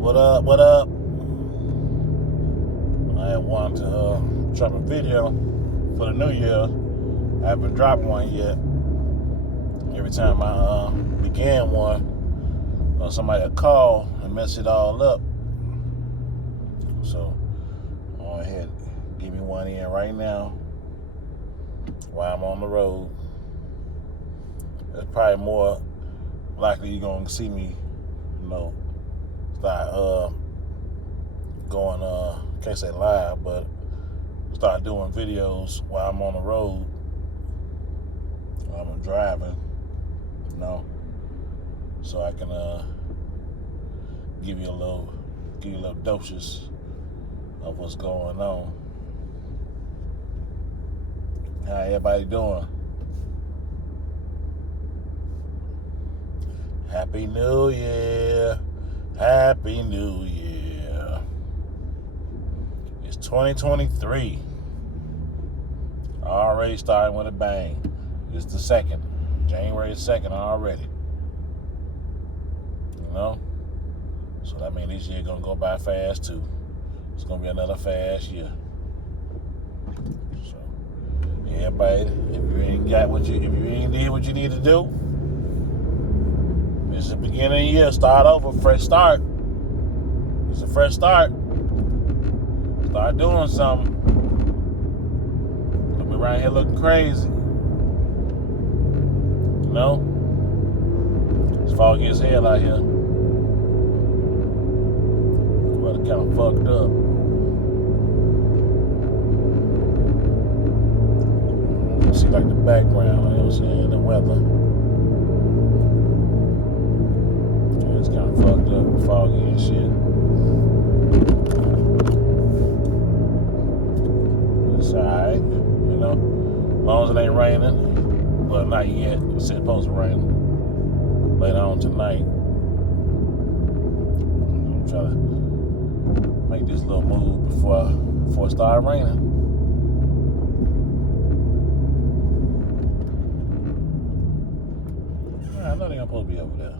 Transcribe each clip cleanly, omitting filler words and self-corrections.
What up? What up? I wanted to drop a video for the new year. I haven't dropped one yet. Every time I began one, somebody would call and mess it all up. So, go ahead, give me one in right now while I'm on the road. It's probably more likely you're gonna see me, start going can't say live, but start doing videos while I'm on the road. While I'm driving, so I can give you a little doses of what's going on. How everybody doing? Happy New Year. Happy New Year. It's 2023. Already starting with a bang. It's the 2nd. January 2nd already. So that means this year gonna go by fast too. It's gonna be another fast year. So everybody, if you ain't did what you need to do, this is the beginning of the year. Start over, fresh start. It's a fresh start. Start doing something. Don't be around here looking crazy. It's foggy as hell out here. Weather kind of fucked up. See like the background, the weather. It's kind of fucked up, foggy and shit. It's alright, as long as it ain't raining. Well, not yet. It's supposed to rain later on tonight. I'm trying to make this little move before it starts raining. I know they're supposed to be over there.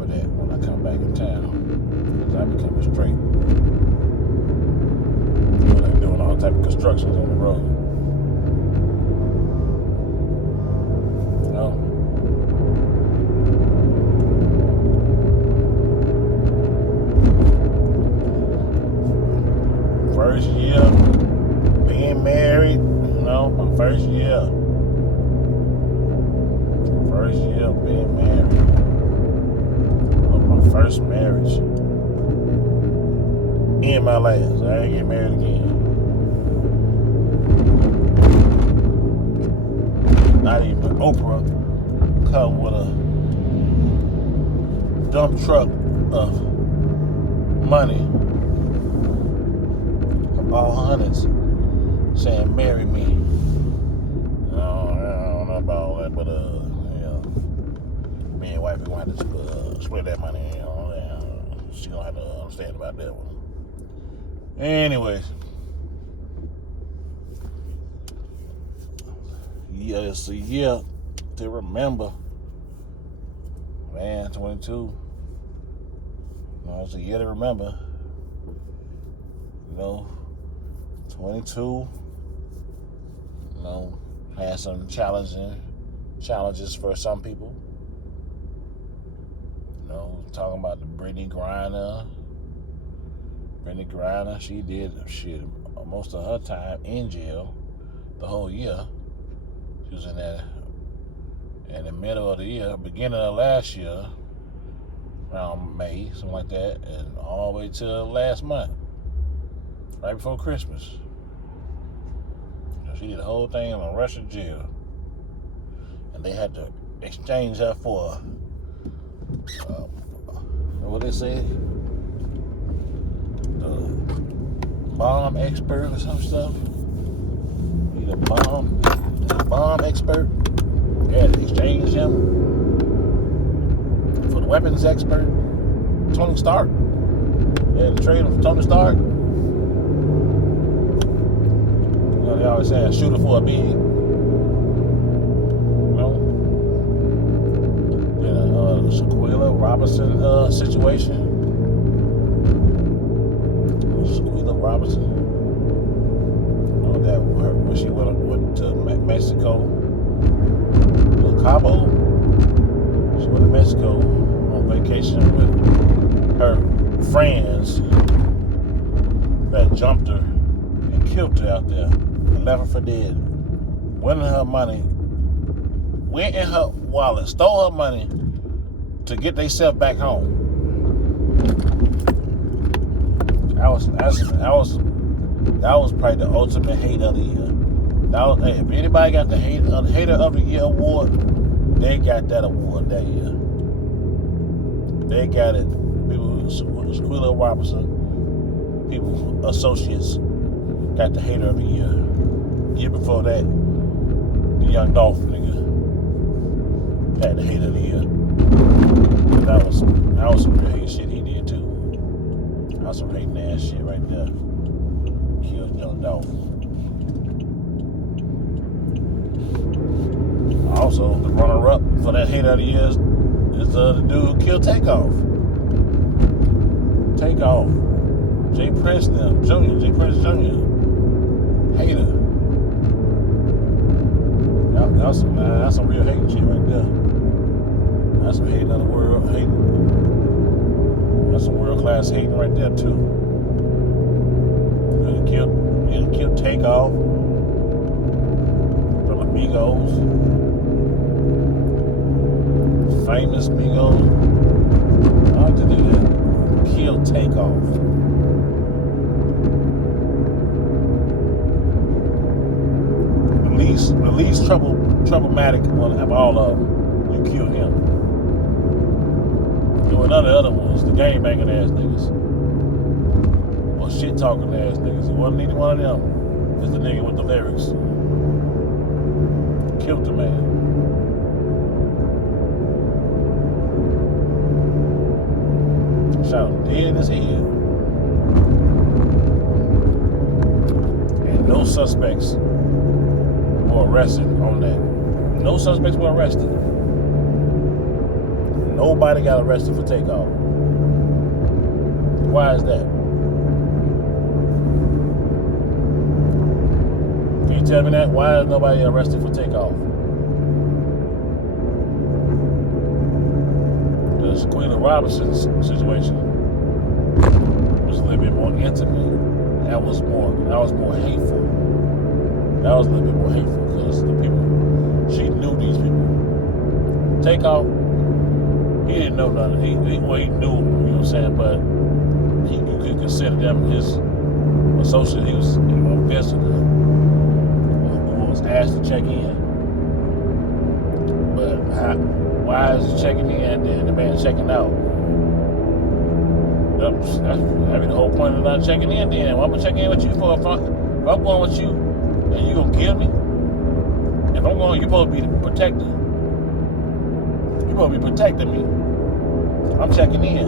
That when I come back in town, because I be coming straight. They're doing all type of constructions on the road. First year being married, my first year. First year being married. First marriage in my last. I ain't get married again. Not even Oprah come with a dump truck of money, all hundreds, saying marry me. I don't know about all that, but me and wife gonna have to split that money. She gonna have to understand about that one. Anyways, it's a year to remember. Man, 22. It's a year to remember. 22. Had some challenges for some people. Talking about the Brittany Griner. She did most of her time in jail the whole year. She was in there in the middle of the year, beginning of last year, around May, something like that, and all the way till last month, right before Christmas. She did the whole thing in a Russian jail. And they had to exchange her for what they say, bomb expert or some stuff. He's a bomb expert. They had to exchange him for the weapons expert, Tony Stark. They had to trade him for Tony Stark. they always say, shoot her for a big. You know? In a Shaquilla Robinson situation. Shaquilla Robinson. That when she went to Mexico, Cabo. She went to Mexico on vacation with her friends that jumped her and killed her out there and left her for dead. Went in her money, went in her wallet, stole her money to get themselves back home. That was probably the ultimate hate of the year. Hey, if anybody got the Hater of the Year award, they got that award that year. They got it. People, Shaquilla Robinson, people, associates, got the Hater of the Year. The year before that, the Young Dolph nigga had the Hater of the Year. That was some real hate shit he did too. That was some hating ass shit right there. Killed Young Dolph. Also, the runner-up for that Hater of the Year is the dude who killed Takeoff. Takeoff. Jay Prince Jr. Hater. That's some real hating shit right there. That's some hating of the world. Hating. That's some world-class hating right there, too. He killed Takeoff from Amigos. Famous Migos. I like to do that. Kill Takeoff. The least problematic one of all of them. You kill him. None of the other ones, the game banging ass niggas. Or shit talking ass niggas. It wasn't either one of them. It's the nigga with the lyrics. Killed the man. Shot him dead as hell. And no suspects were arrested on that. No suspects were arrested. Nobody got arrested for Takeoff. Why is that? Can you tell me that? Why is nobody arrested for Takeoff? The Shaquilla Robinson situation was a little bit more intimate. That was more hateful. That was a little bit more hateful because the people, she knew these people. Takeoff, he didn't know nothing. He knew, you know what I'm saying, but you could consider them his associate. He was a visitor who was asked to check in. But why is he checking in and the man checking out? That's the whole point of not checking in then. Well, I'm going to check in with you for if I'm going with you and you going to kill me? If I'm going, you're supposed to be the protector. You're supposed to be protecting me. I'm checking in.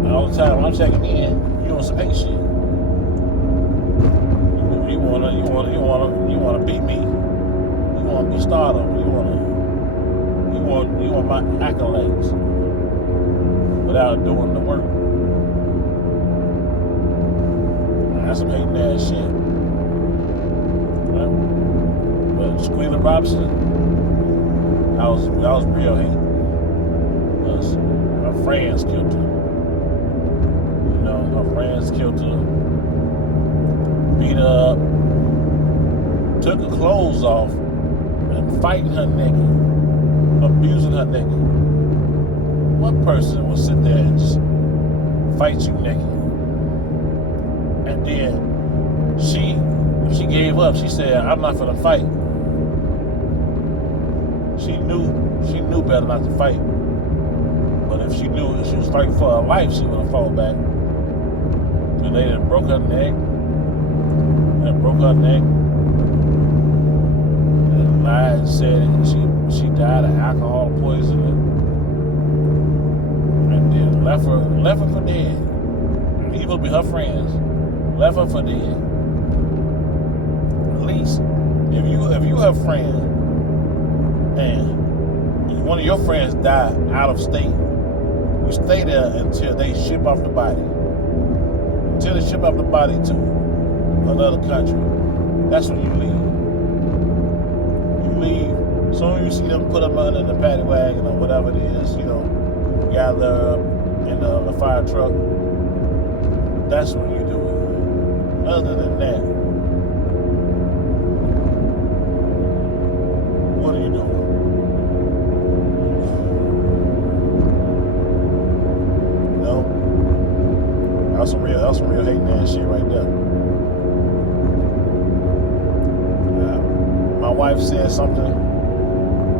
And all the time when I'm checking in, you doing some hate shit. You wanna beat me. You wanna be stardom. You want my accolades without doing the work. That's some hating ass shit. Right? But Shaquilla Robinson, that was real hate. Because her friends killed her. You know, her friends killed her, beat her up, took her clothes off, and fighting her naked, abusing her naked. What person will sit there and just fight you naked? And then she gave up. She said, I'm not gonna fight. She knew better not to fight. But if she knew she was fighting for her life, she would have fought back. So they done broke her neck. And lied and said she died of alcohol poisoning. And then left her for dead. Evil be her friends. Left her for dead. least if you have a friend and one of your friends die out of state, you stay there until they ship off the body. Until they ship off the body to another country. That's when you leave. You leave. Soon you see them put them under the paddy wagon or whatever it is, gather up in the fire truck. That's when you do it. Other than that, what are you doing? That's some real hating ass shit right there. My wife said something.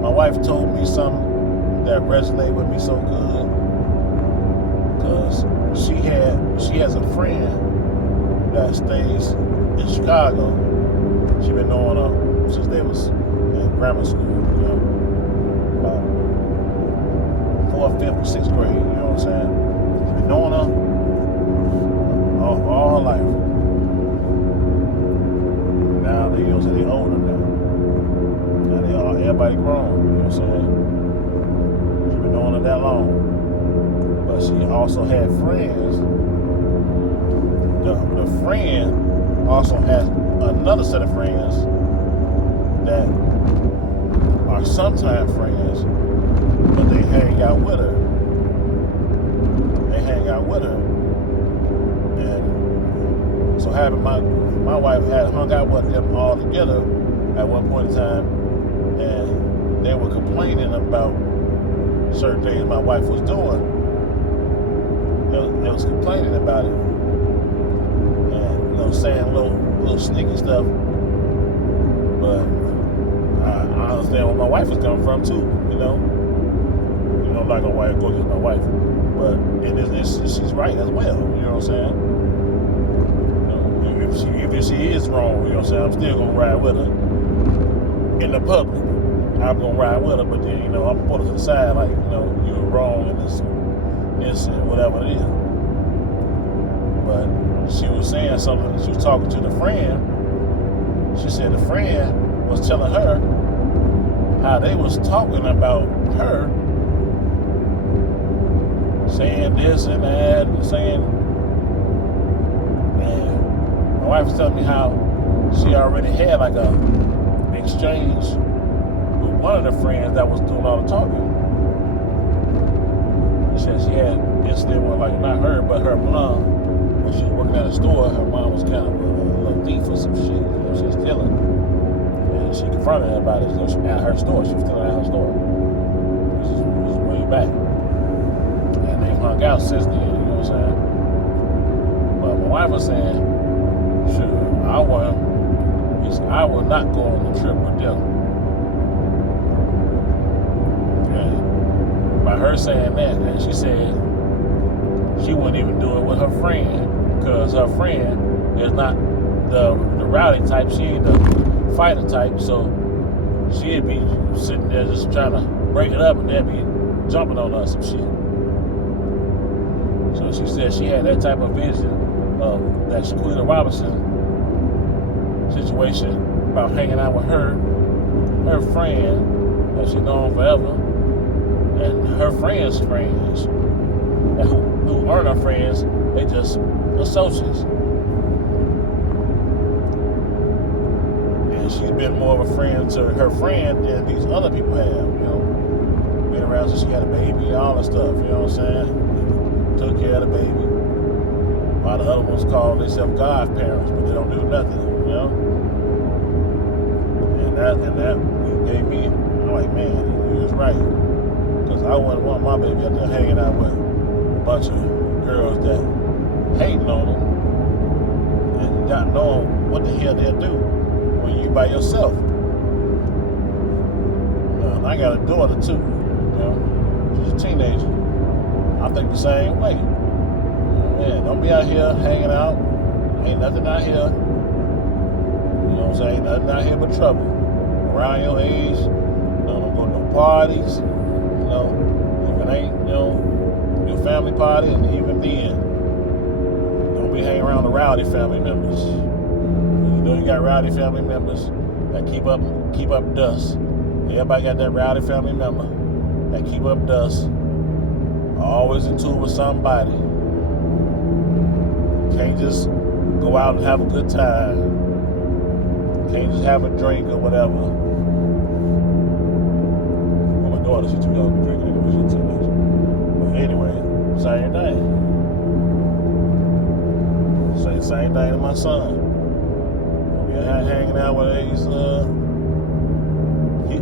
My wife told me something that resonated with me so good, because she has a friend that stays in Chicago. She been knowing her since they was in grammar school, about 4th, 5th, or 6th grade. You know what I'm saying? She been knowing her all her life. Now they older now. Now everybody grown. You know what I'm saying? She been knowing her that long. But she also had friends. The friend also has another set of friends that are sometime friends, but they hang out with her. And so having my wife had hung out with them all together at one point in time, and they were complaining about certain things my wife was doing. They was complaining about it, and saying little sneaky stuff. But I understand where my wife is coming from too. I'm not gonna go against my wife, but she's right as well. You know what I'm saying? If she is wrong, you know what I'm saying, I'm still gonna ride with her in the public. I'm gonna ride with her, but then I'm gonna put her to the side, like you were wrong in this and whatever it is. But she was saying something. She was talking to the friend. She said the friend was telling her how they was talking about her, saying this and that, and saying. My wife was telling me how she already had like an exchange with one of the friends that was doing all the talking. She said she had incident with, like, not her, but her mom. When she was working at a store, her mom was kind of a little thief or some shit. She was stealing. And she confronted her about it at her store. She was stealing at her store. This was way back. And they hung out since then, you know what I'm saying? But my wife was saying, sure, I will not go on the trip with them. And by her saying that, and she said she wouldn't even do it with her friend, because her friend is not the rowdy type. She ain't the fighter type, so she'd be sitting there just trying to break it up, and they'd be jumping on her some shit. So she said she had that type of vision of that Shaquita Robinson situation about hanging out with her friend that she known forever, and her friends' friends, and who aren't her friends, they just associates. And she's been more of a friend to her friend than these other people have, been around since she had a baby, all that stuff, you know what I'm saying? Took care of the baby. A lot of other ones call themselves godparents, but they don't do nothing, And that gave me, I'm like, man, he was right. Because I wouldn't want my baby out there hanging out with a bunch of girls that hating on them and not knowing what the hell they'll do when you by yourself. And I got a daughter too, she's a teenager. I think the same way. Man, don't be out here hanging out. Ain't nothing out here. You know what I'm saying? Ain't nothing out here but trouble. Around your age, don't go to no parties. If it ain't, your family party, and even then, don't be hanging around the rowdy family members. You know you got rowdy family members that keep up dust. Everybody got that rowdy family member that keep up dust. Always in tune with somebody. Can't just go out and have a good time. Can't just have a drink or whatever. Well, my daughter, she's too young to drink anyway. She's too much. But anyway, same thing. Same thing to my son. We hanging out with these.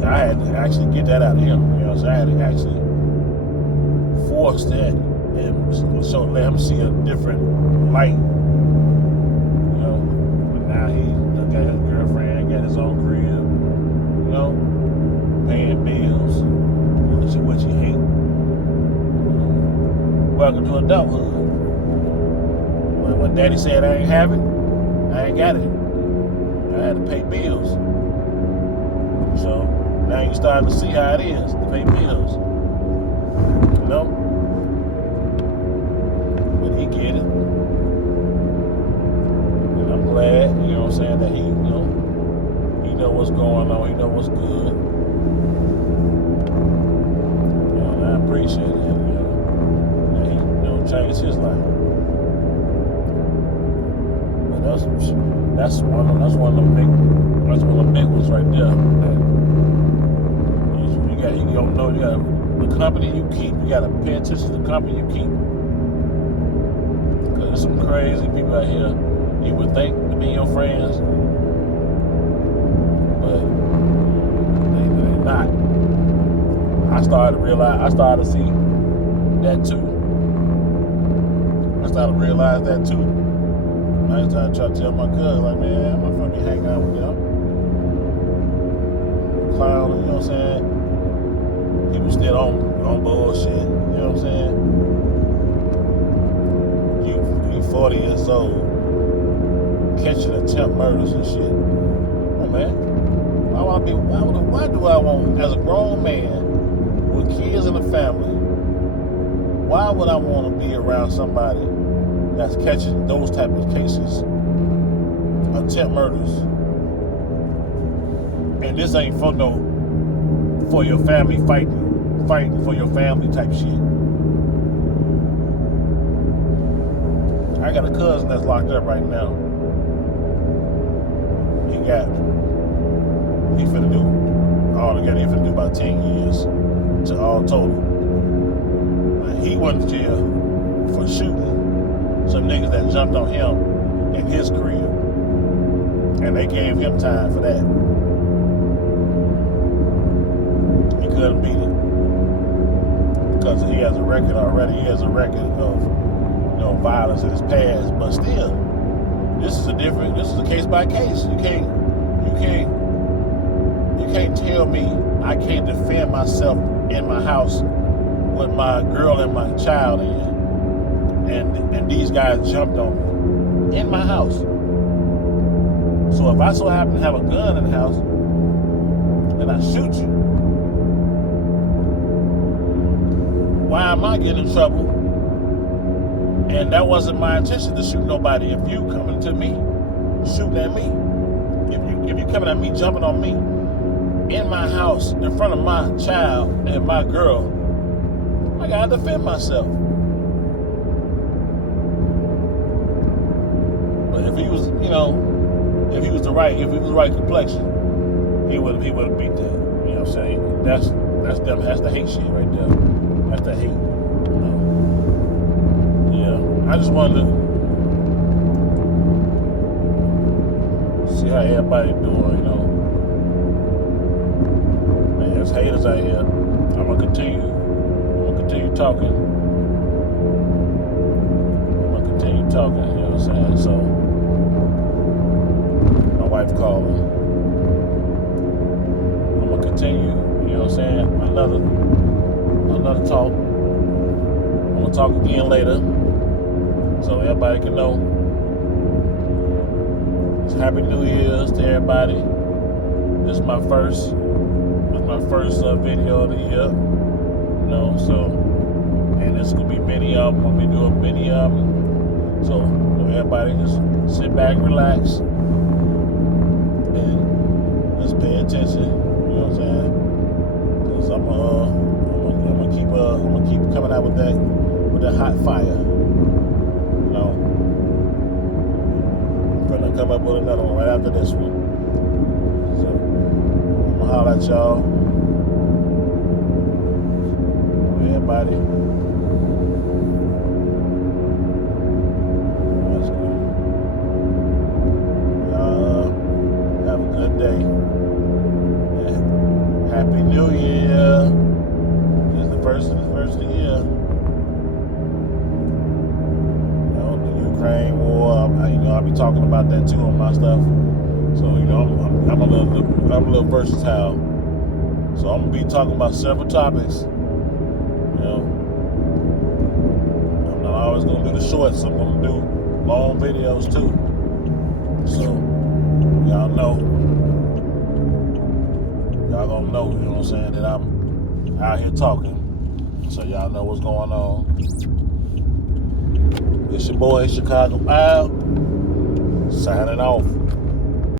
I had to actually get that out of him. You know, so I had to actually force that and let him see a different light. You know, but now he got his girlfriend, got his own crib. You know, paying bills. What you hate. Welcome to adulthood. When Daddy said I ain't have it, I ain't got it. I had to pay bills. So now you starting to see how it is to pay bills. You know? But he get it. And I'm glad, you know what I'm saying, that he know what's going on, he know what's good. And I appreciate that, you know. That he, changed his life. But that's one of the big ones right there. You don't know, you got the company you keep. You got to pay attention to the company you keep. Because there's some crazy people out here you would think to be your friends, but they're not. I started to see that too. I started to realize that too. I started trying to tell my cousin, like, man, I'm not fucking hang out with them. Clown, you know what I'm saying? People still on bullshit, you know what I'm saying? You 40 years old, catching attempt murders and shit. Oh man, why do I want, as a grown man with kids and a family, why would I want to be around somebody that's catching those type of cases, attempt murders? And this ain't for your family fighting for your family type shit. I got a cousin that's locked up right now. He finna do about 10 years to all total. He went to jail for shooting some niggas that jumped on him in his crib. And they gave him time for that. He couldn't beat it. Because he has a record already. He has a record of violence in his past. But still, this is a case by case. You can't tell me I can't defend myself in my house with my girl and my child and these guys jumped on me in my house. So if I so happen to have a gun in the house and I shoot you, why am I getting in trouble? And that wasn't my intention to shoot nobody. If you coming to me, shooting at me, if you coming at me, jumping on me in my house in front of my child and my girl, I gotta defend myself. But if he was, if he was the right complexion, he would have beat that. You know what I'm saying? That's the hate shit right there. That's the hate. Yeah, I just wanted to see how everybody doing, Man, there's haters out here. I'm gonna continue talking. You know what I'm saying? So my wife calling. I'm gonna continue, you know what I'm saying? Another talk. I'm gonna talk again later so everybody can know. It's Happy New Year's to everybody. This is my first video of the year. So, and there's gonna be many of them. I'm gonna be doing many of them. So everybody just sit back, relax, pay attention. You know what I'm saying? Cause I'm gonna keep coming out with that hot fire. You know, I'm gonna come up with another one right after this one. So I'm gonna holler at y'all. Everybody. Have a good day. Happy New Year. It's the first of the year. You know, the Ukraine war. I'll be talking about that too on my stuff. So I'm a little versatile. So I'm gonna be talking about several topics. You know, I'm not always gonna do the shorts. I'm gonna do long videos too. So y'all know. Y'all gonna know, you know what I'm saying, that I'm out here talking. So y'all know what's going on. It's your boy, Chicago Al, signing off.